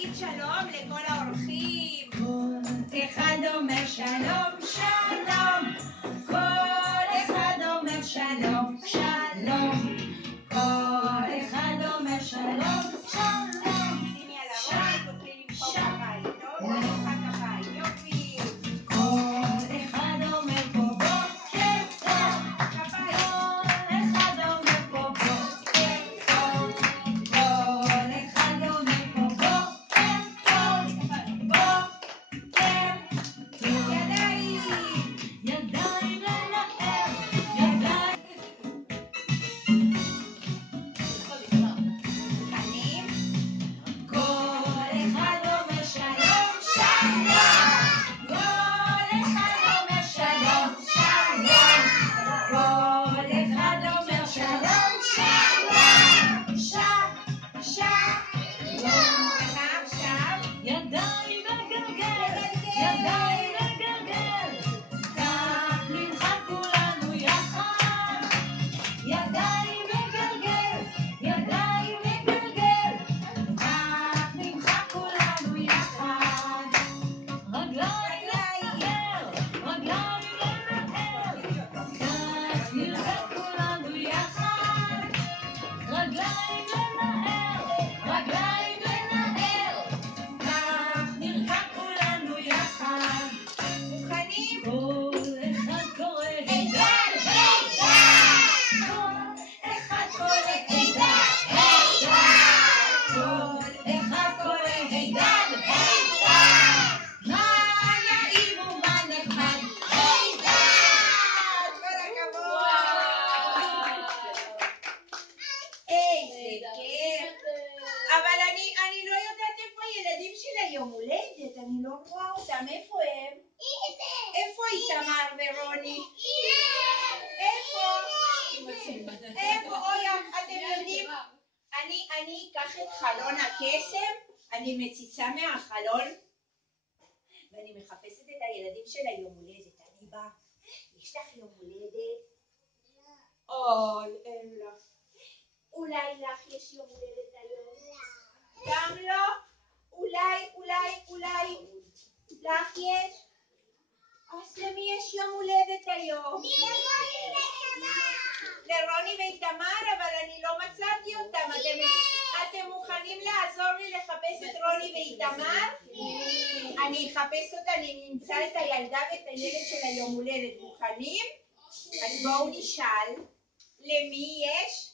נגיד שלום לכל האורחים. כל אחד אומר שלום, שלום. כל אחד אומר שלום, שלום. כל אחד אומר שלום, שלום. שימי על הראש, תוכלי למחוא כפיים, טוב? למחוא כפיים, יופי. כל אחד אומר פה בוקר טוב. כפיים. כל אחד אומר פה בוקר טוב. כל אחד אומר פה בוקר טוב. בוקר טוב. ידיים. ידיים לנער. ידיים. מוכנים? כל אחד אומר שלום, שלום. כל אחד אומר שלום, שלום. כל אחד אומר שלום, שלום. שלום. עכשיו ידיים לגלגל, ידיים לגלגל. כך נמחק כולנו יחד. ידיים לגלגל, ידיים לגלגל. כך נמחק כולנו יחד. רגליים לנער, רגליים לנער. כך נמחק כולנו יחד. רגליים לנער, רגליים לנער. כך נרקד כולנו יחד. מוכנים? כל אחד קורא הידד, הידד. כל אחד קורא הידד, הידד. כל אחד קורא הידד, הידד. מה נעים ומה נחמד, הידד. כל הכבוד. איזה כיף. אבל אני לא יודעת איפה הילדים של היום הולדת, אני לא רואה אותם, איפה הם? איפה איתמר ורוני? איפה? אוי, אתם יודעים, אני אקח את חלון הקסם, אני מציצה מהחלון, ואני מחפשת את הילדים של היום הולדת. אני באה, יש לך יום הולדת? אוי, אין לך. אולי לך יש יום הולדת היום? גם לא? אולי לך יש? אז למי יש יום הולדת היום? לרוני ואיתמר, אבל אני לא מצאתי אותם. אתם מוכנים לעזור לי לחפש את רוני ואיתמר? אני אחפש אותה, אני נמצא את הילדה ואת הילד של היום הולדת. מוכנים? אז בואו נשאל, למי יש?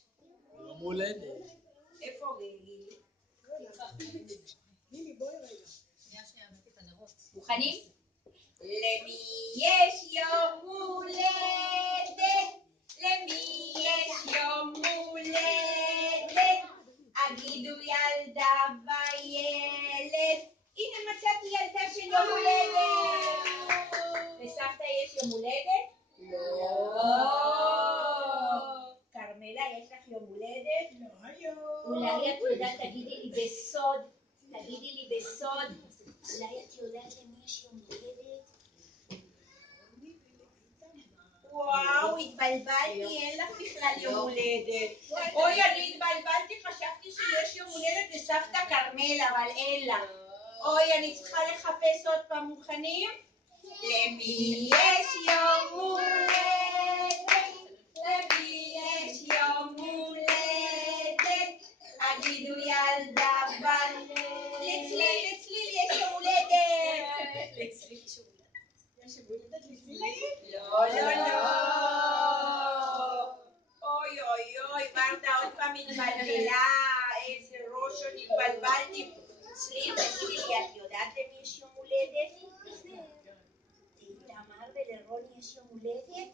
יום הולדת. איפה גילי? גילי, בואי רגע. מוכנים? למי יש יום הולדת? למי יש יום הולדת? אגידו ילדה וילד. הנה מצאתי ילדה של יום הולדת. לסבתא יש יום הולדת? לא. כרמלה, יש לך יום הולדת? לא היום. אולי את יודעת, תגידי לי בסוד. אולי את יודעת למי יש יום הולדת? וואו, התבלבלתי, אין לך בכלל יום הולדת. אוי, אני התבלבלתי, חשבתי שיש יום הולדת לסבתא כרמלה, אבל אין לה. אוי, אני צריכה לחפש עוד פעם. מוכנים? למי יש יום הולדת? למי יש יום הולדת? אגידו ילדה בת. לצליל יש יום הולדת. לצליל יש יום הולדת. יש יום הולדת לצליל? לא. אוי, ורדה עוד פעם התבלבלה. איזה ראש אני התבלבלתי. צליל, את יודעת למי יש יום הולדת? לאיתמר ולרוני יש יום הולדת?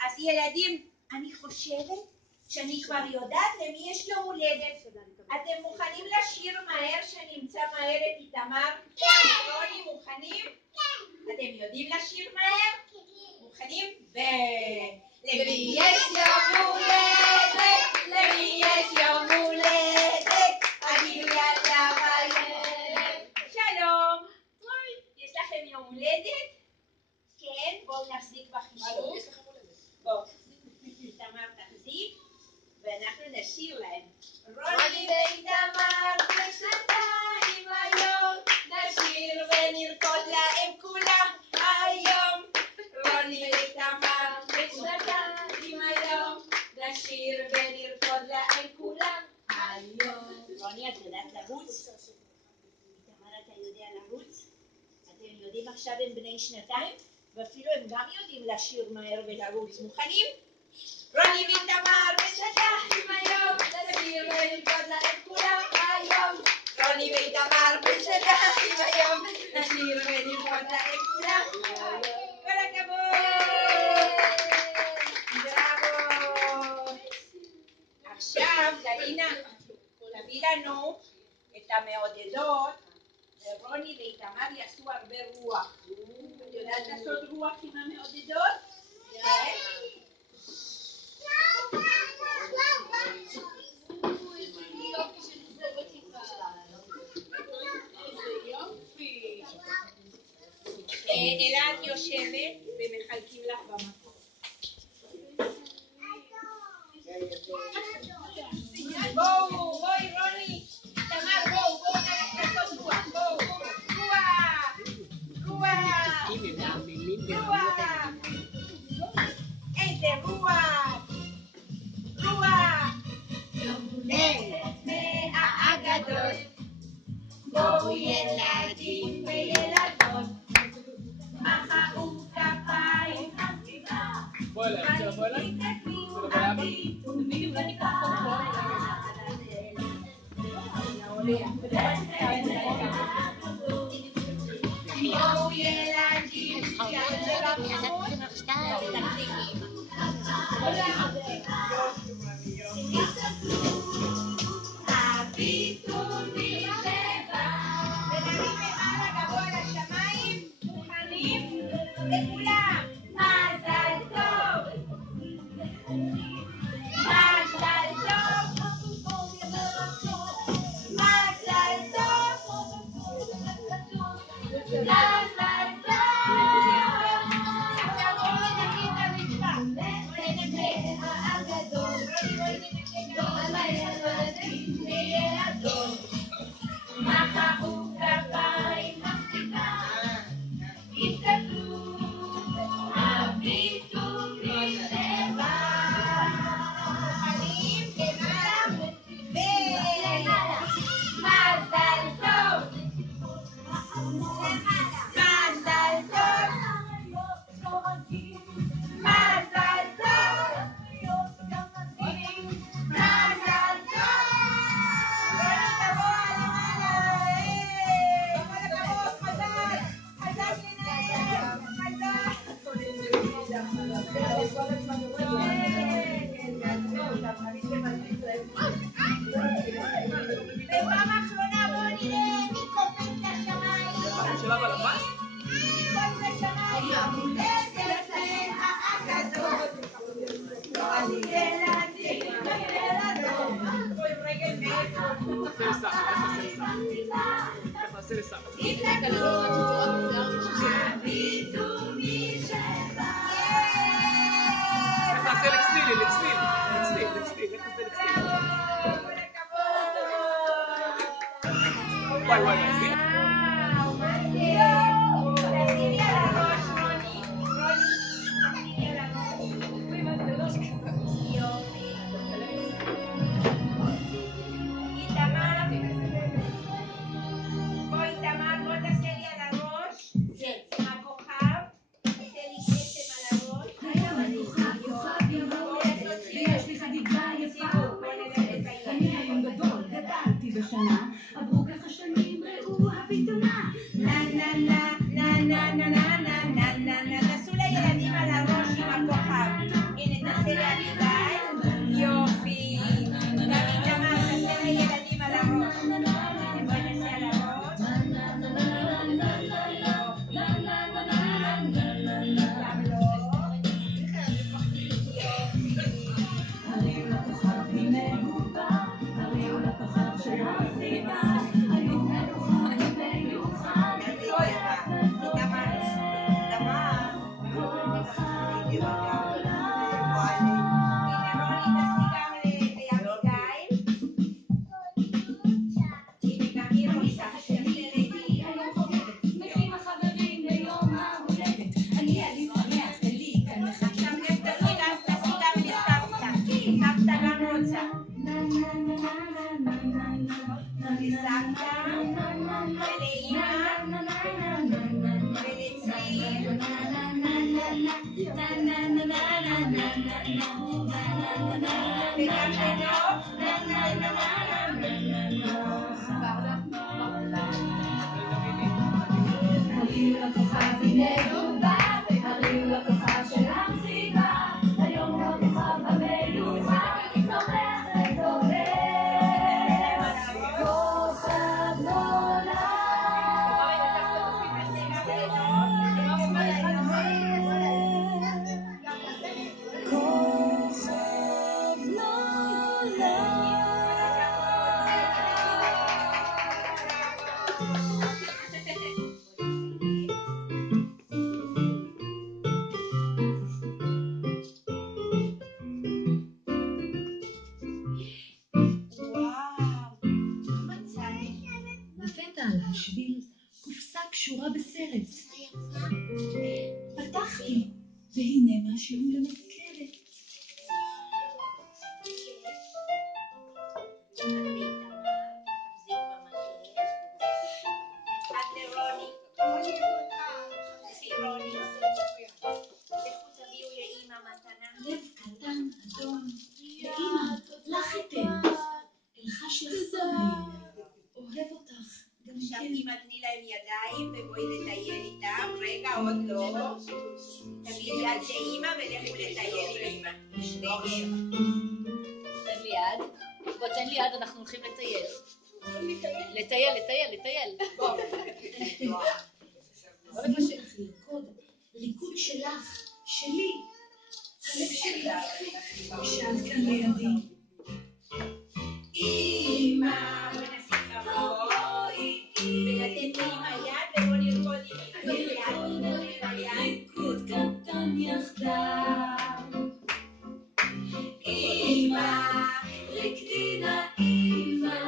אז ילדים, אני חושבת שאני כבר יודעת למי יש יום הולדת. אתם מוכנים לשיר מהר, שאני אמצא מהר את איתמר? רוני, מוכנים? אתם יודעים לשיר מהר? מוכנים? למי יש יום הולדת? למי יש יום הולדת? אגידו ילדה וילד. שלום. יש לכם יום הולדת? כן, בואו נחזיק בחישוב. בואו, איתמר תחזיק, ואנחנו נשיר להם. רוני ואיתמר בשנתיים היום, נשיר ונרקוד להם כולם היום. רוני ואיתמר בשנתיים היום, נשיר ונרקוד להם כולם היום. רוני, את יודעת לרוץ? איתמר, אתה יודע לרוץ? אתם יודעים עכשיו הם בני שנתיים? ואפילו הם גם יודעים לשיר מהר ולרוץ. מוכנים? רוני ואיתמר בשנתיים היום, נשיר ונרקוד להם כולם היום. רוני ואיתמר בשנתיים היום, נשיר ונרקוד להם כולם היום. כל הכבוד! בראבו! עכשיו, גלינה, תביא לנו את המעודדות, ורוני ואיתמר יעשו הרבה רוח. את יודעת לעשות רוח עם המעודדות? כן? אלעד יושבת ומחלקים לך במקום. בואי רוני, תמר בואו נלך לעשות רוח, בואו, רוח, איזה רוח, יום הולדת מהאגדות, בואו ילדים וילדות, מחאו כפיים חמסיבה, בואו ילדים הביטו משבע ונרים למעלה גבוה לשמיים, מוכנים? לכולם מזל טוב, מזל טוב, מזל טוב, מזל טוב. עכשיו בואו נגיד את המשפט, בואי ננגן הגדול, בואי ילדים וילדות, מחאו כפיים חמסיבה, הסתכלו, הביטו משבע. מוכנים? למעלה מזל טוב, מזל טוב, מזל טוב, מזל טוב. רוני תבוא למעלה, כל הכבוד, חזק, חזק לנהל, ופעם אחרונה בואו נראה מי קופץ לשמיים. מי קופץ לשמיים? יום הולדת מהאגדות, ילדים וילדות, הביטו משבע. תשימי על הראש, רוני. תשימי על הראש. יופי. איתמר, בוא תעשה לי על הראש. הכוכב, תעשה לי קסם על הראש. בואו תוציא על השביל קופסה קשורה בסרט. פתחתי, והנה משהו למזכרת. לב קטן אדום, לאמא, לך אתן, אלחש לך סמל, אוהב אותך. עכשיו אמא תני להם ידיים ובואי לטייל איתם. רגע, עוד לא. תביא יד לאמא ולכו לטייל עם אמא. תן לי יד. בוא תן לי יד, אנחנו הולכים לטייל. לטייל. בוא. ריקוד שלך, שלי, הלב שלי, שאת כאן לידי. אמא, ולתת לאמא יד ובוא נרקוד עם ריקוד קטן יחדיו. אמא, רקדי נא אמא,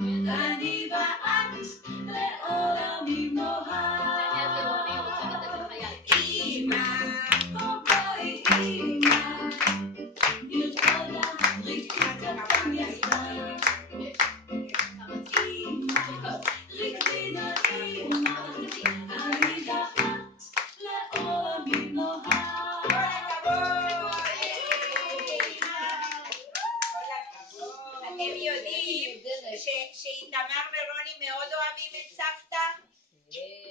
אני ואת לעולמים נאהב. אמא, בואי אמא, נרקוד לה ריקוד קטן יחדיו. אמא, רקדי נא אמא, אני ואת לעולמים נאהב. אתם יודעים שאיתמר ורוני מאוד אוהבים את סבתא?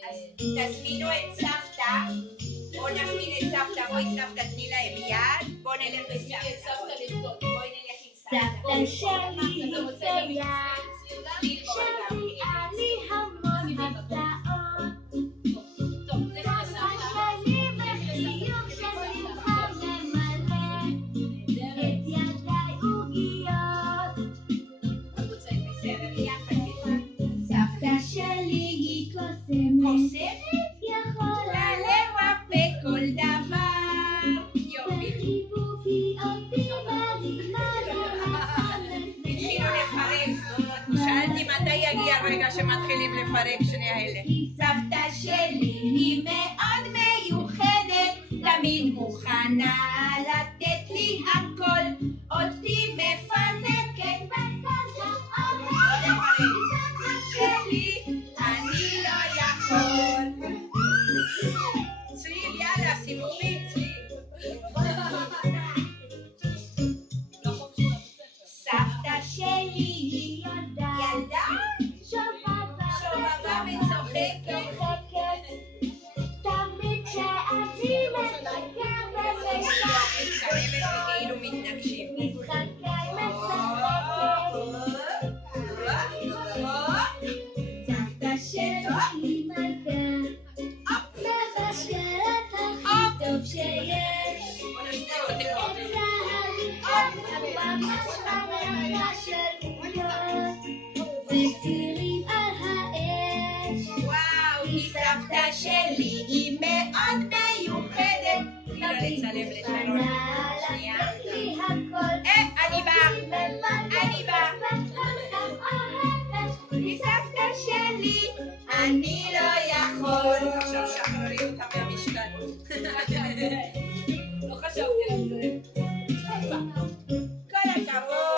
אז תזמינו את סבתא, בואו נזמין את סבתא, בואי סבתא תני להם יד, בואו נלך לסבתא, בואי נלך עם סבתא. סבתא שלי צייה, שהביאה לי המון הפתעות. סבתא שלי בחיוך שמחה ממלא את ידיי עוגיות. סבתא שלי היא קוסמת, יכולה לרפא כל דבר. בחיבוק היא אותי מרימה התחילו לפרק. שאלתי מתי יגיע הרגע שמתחילים לפרק שני האלה. סבתא שלי היא מאוד מיוחדת, תמיד מוכנה לתת לי הכל, אותי מפנקת בצד האוהב. סבתא שלי אני לא יכול. צליל, יאללה, סיבובים, צליל. סבתא שלי היא ילדה שובבה וצוחקת, תמיד כשאני מתקרבת כאילו מתנגשים. משחקי משחקת. סבתא שלי היא מלכה, מבשלת הכי טוב שיש. וצירים על האש. וואו, כי סבתא שלי היא מאוד מיוחדת. לא לצלם לשלון. שנייה. אני באה. כי סבתא שלי אני לא יכול. עכשיו שחררי אותה מהמשקל. לא חשבתי על זה. כל הכבוד.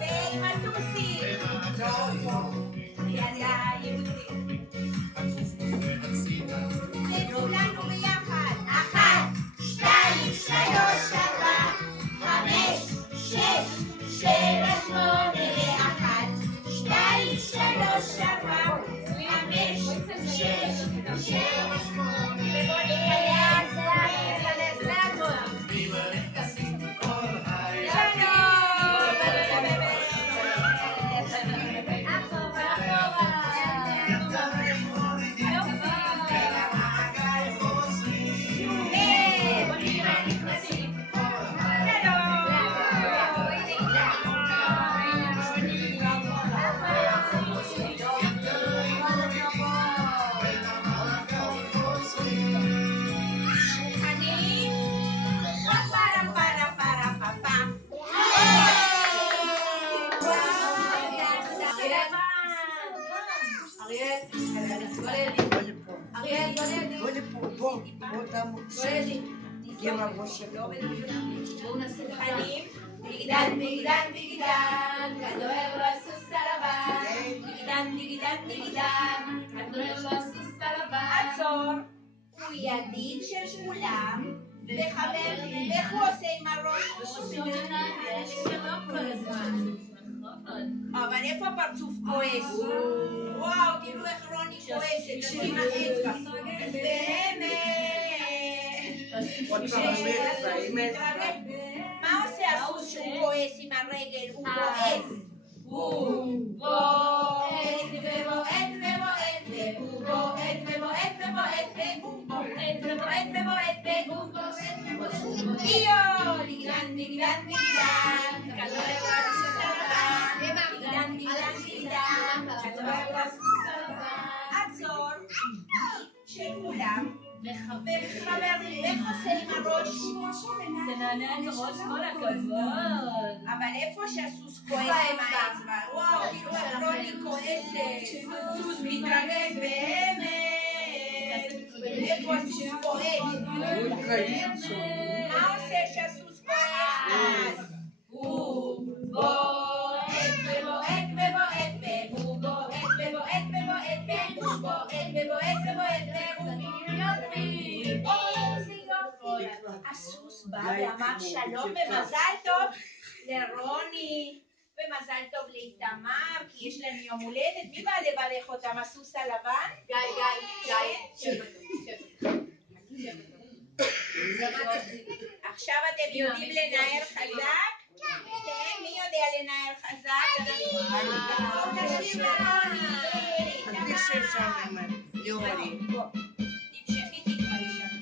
ועם הטוסי. ידיים. וכולנו ביחד. 1, 2, 3, 4, 5, 6, 7, 8 ו1, 2, 3, 4, 5, 6, 7, 8 בואו נעשה חנים, ביגדן, ביגדן, ביגדן, כאן דוהר לו הסוס הלבן. ביגדן, ביגדן, ביגדן, כאן דוהר לו הסוס הלבן. עצור, הוא ידיד של כולם, וחבר, ואיך הוא עושה עם הראש? אבל איפה הפרצוף כועס? וואו, תראו איך רוני כועסת, תשים האצבע. מה עושה הסוס שהוא כועס עם הרגל? הוא כועס. הוא בועט ובועט ובועט, והוא בועט ובועט ובועט, והוא בועט ובועט ובועט, והוא בועט ובועט. איו! ביגדן, ביגדן, ביגדן, כאן דוהר לו הסוס הלבן. ביגדן, ביגדן, ביגדן, כאן דוהר לו הסוס הלבן. עצור, של כולם, וחברים, איך עושה עם הראש? זה נענה את הראש, כל הכבוד. אבל איפה שהסוס כועס עם האצבע? וואו, תראו איך רוני כועסת. סוס מתרגש באמת. איפה הסוס כועס? מה עושה שהסוס כועס? הוא בועט ובועט ובועט, והוא בועט ובועט ובועט, והוא בועט ובועט ובועט, והוא יופי. איזה יופי. הסוס בא ואמר שלום ומזל טוב לרוני, ומזל טוב לאיתמר, כי יש להם יום הולדת. מי בא לברך אותם? הסוס הלבן? גיא, עכשיו אתם יודעים לנער חזק? כן, מי יודע לנער חזק? בואו נשאיר לרוני. תמשכי תתמרי שם.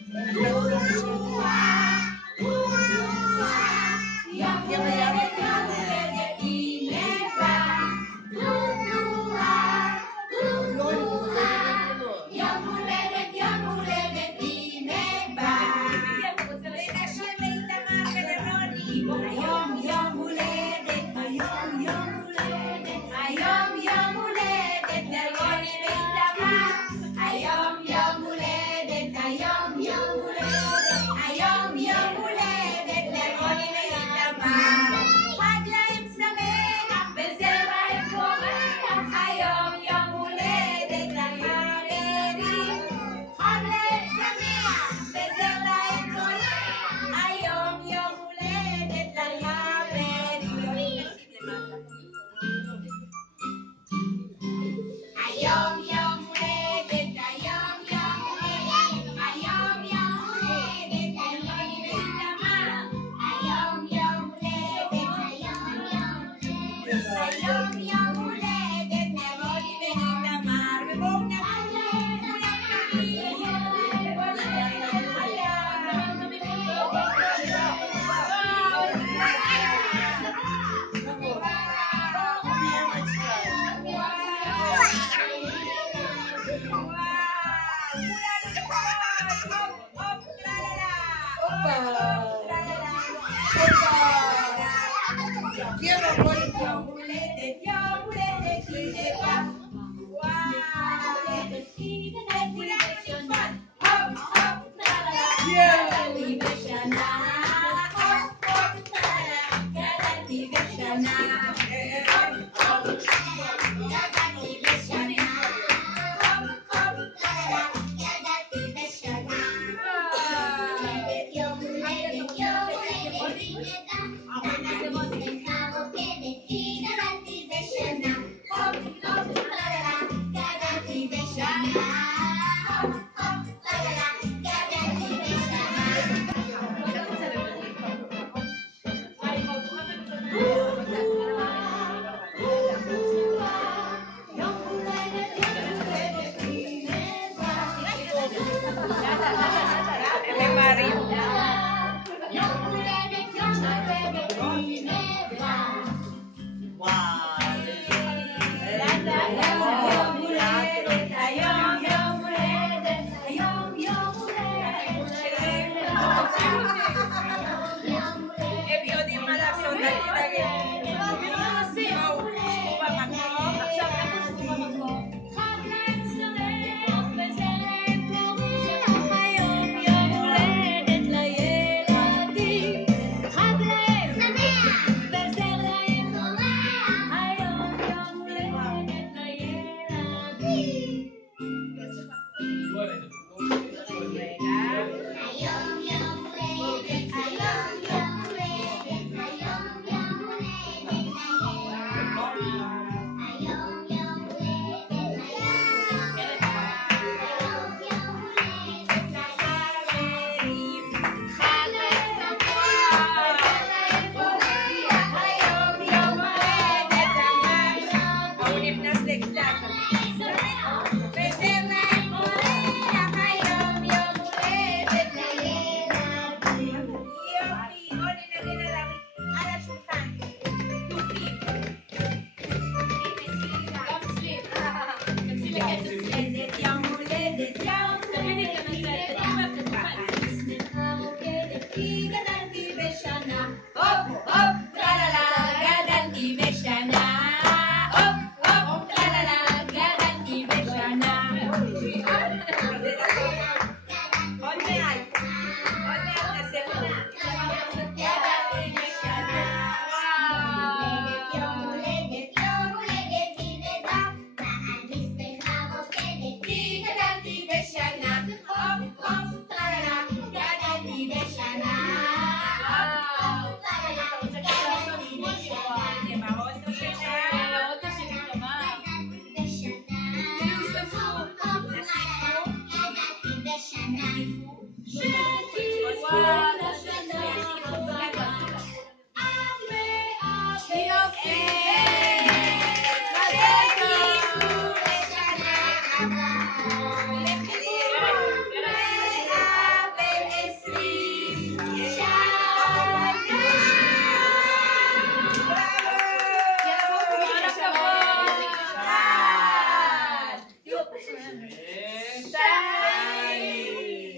כי גדלתי בשנה. הופ הופ טרללה גדלתי בשנה. הופ הופ טרללה גדלתי בשנה. עוד מעט נעשה פה. גדלתי בשנה. יום הולדת היא נדע, ואני שמחה רוקדת כי גדלתי בשנה. הופ הופ טרללה גדלתי בשנה. הופ הופ טרללה גדלתי בשנה. נמרות בשנה.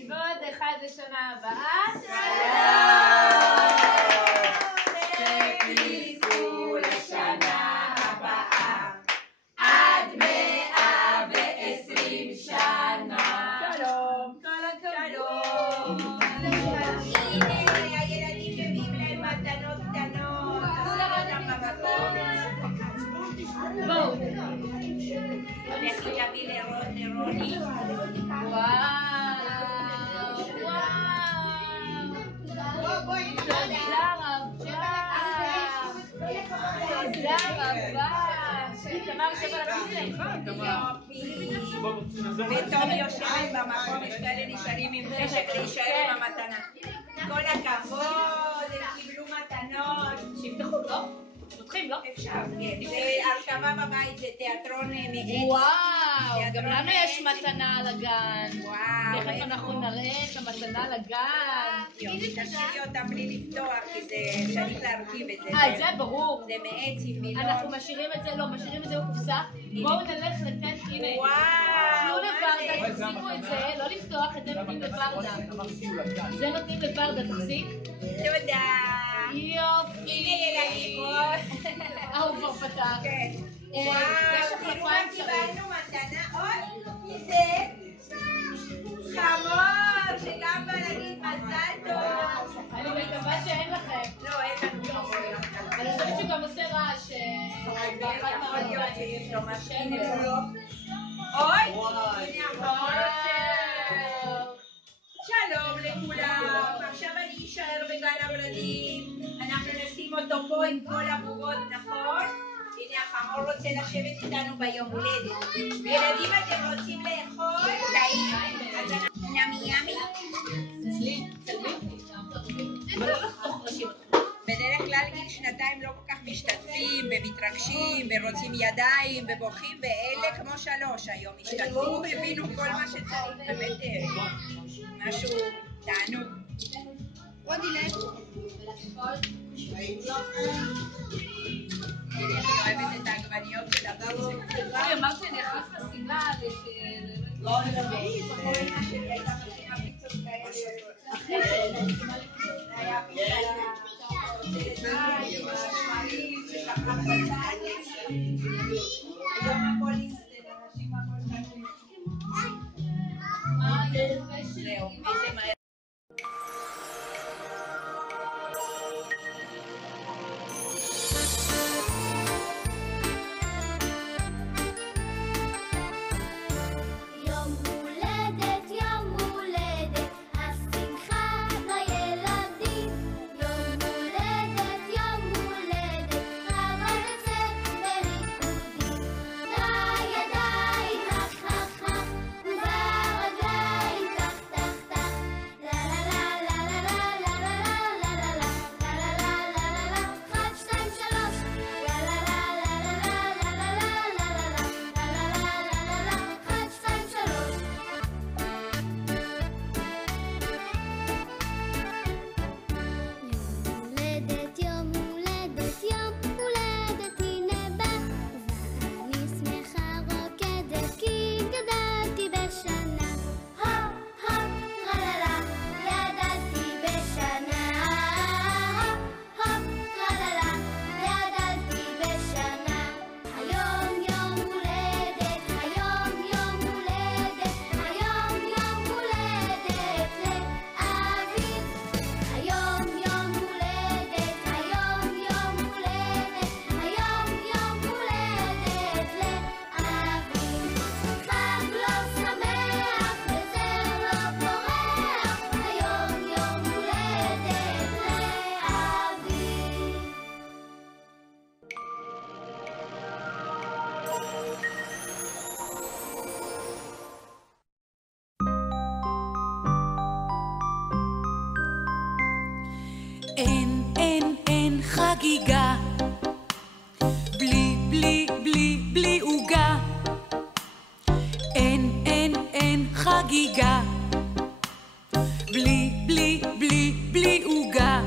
ועוד אחד לשנה הבאה. שתזכו לשנה הבאה עד 120 שנה. שלום. כל הכבוד. שלום. הנה הילדים מביאים להם מתנות קטנות. תעשו אותם במקום. בואו. הולך להביא לרוני. תודה רבה. תמר שווה ותום יושבת במקום, יש כאלה נשארים עם חשק להישאר עם המתנה. כל הכבוד, הם קיבלו מתנות. שיפתחו, לא? פותחים, לא? אפשר, כן. זה הרכבה בבית, זה תיאטרון מעץ. וואו, גם לנו יש מתנה לגן. וואו. תכף אנחנו נראה את המתנה לגן. תשאירי אותה בלי לפתוח, כי זה צריך להרכיב את זה. את זה ברור. זה מעץ עם מילון. אנחנו משאירים את זה, לא, משאירים את זה בקופסה. בואו נלך לתת, הנה. וואו. תנו לוורדה, תחזיקו את זה, לא לפתוח, את זה נותנים לוורדה. זה נותנים לוורדה, תחזיק. תודה. יופי. הנה ילדים. הוא כבר פתח. כן. יש וואו, תראו מה החלפה אפשרית. קיבלנו מתנה. אוי, מי זה? חמור, שגם בא להגיד מזל טוב. אני מקווה שאין לכם. לא, אין לנו. אני חושבת שגם עושה רעש. באחת מהרגליים. שיש לו משהו מולו. אוי, הנה החמור יושב. שלום לכולם. עכשיו אני אשאר בגן הוולדים. אנחנו נשים אותו פה עם כל הבובות, נכון? הנה החמור רוצה לשבת איתנו ביום הולדת. ילדים, אתם רוצים לאכול? טעים. אז אנחנו נמי ימי. בדרך כלל גיל שנתיים לא כל כך משתתפים ומתרגשים ורוצים ידיים ובוכים, ואלה כמו 3 היום השתתפו והבינו כל מה שצריך, באמת משהו תענוג. אני אוהבת את העגבניות של הבית. אמרת שאני אחליף לך שמלה לא, אמא שלי הייתה מכינה פיצות כאלה. זה היה פיצה עם השמרים, ששכח בצד. היום הכל אינסטנט, אנשים הכל חיים. זהו, איזה מהר. יום הולדת, השמחה לא ילדים. אין חגיגה בלי עוגה. אין חגיגה בלי עוגה.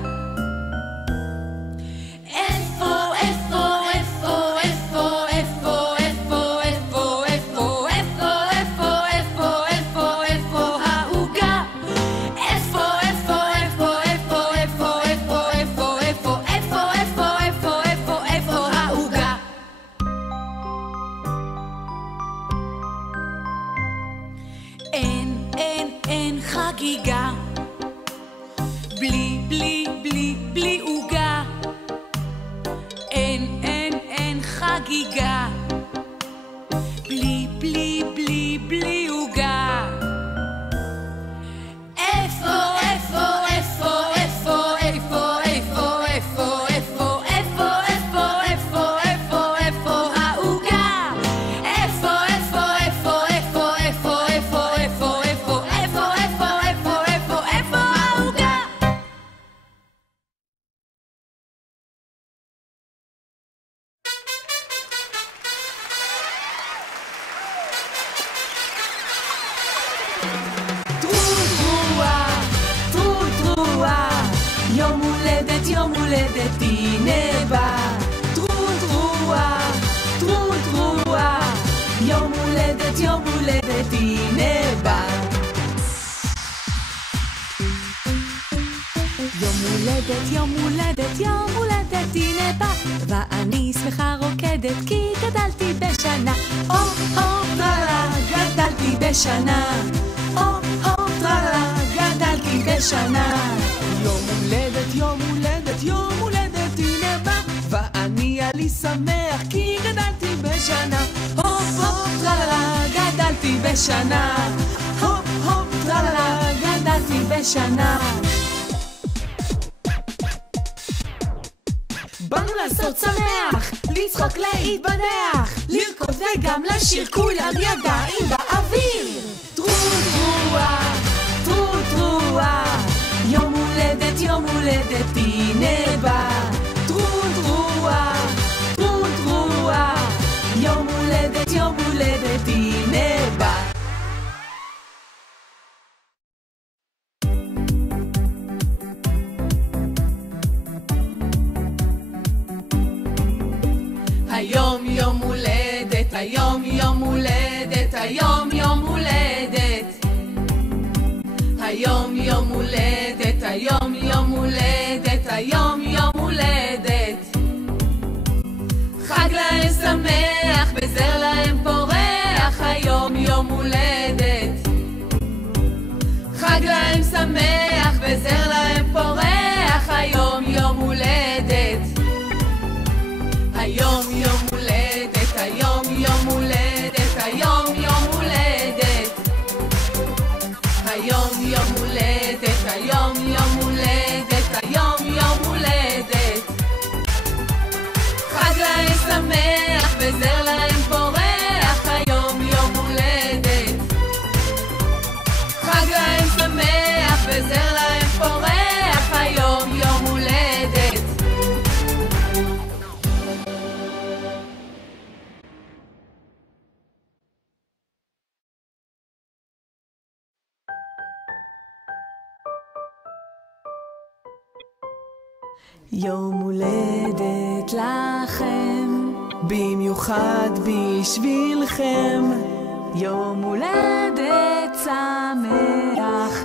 אין חגיגה בלי עוגה. אין חגיגה בלי עוגה. יום הולדת, יום הולדת, הנה בא. טרודרואה, טרודרואה, יום הולדת, יום הולדת, הנה בא. יום הולדת, יום הולדת, יום הולדת, הנה בא. ואני שמחה רוקדת כי גדלתי בשנה. טרלה, גדלתי בשנה. טרלה, גדלתי בשנה. יום הולדת, יום הולדת, יום הולדת, הנה בא. ואני עלי שמח כי גדלתי בשנה. טרלה, גדלתי בשנה. טרלה, גדלתי בשנה. באנו לעשות שמח, לצחוק, להתבדח, לרקוד וגם לשיר, כולם ידיים באוויר. טרודרואה, טרודרואה, יום הולדת, יום הולדת, הנה בא. טרודרואה, טרודרואה, יום הולדת, יום הולדת, הנה בא. היום יום הולדת, היום יום הולדת, היום יום הולדת. היום יום הולדת, היום יום הולדת, היום יום הולדת. חג להם שמח, בזר להם פורח, היום יום הולדת. חג להם שמח, בזר להם פורח, היום יום הולדת. היום יום הולדת, היום יום הולדת, היום יום הולדת. היום יום הולדת, היום יום הולדת, היום יום הולדת. חג להם שמח וזר להם פורח, היום יום הולדת. חג להם שמח וזר להם פורח, היום יום הולדת. יום הולדת לכם, במיוחד בשבילכם. יום הולדת שמח,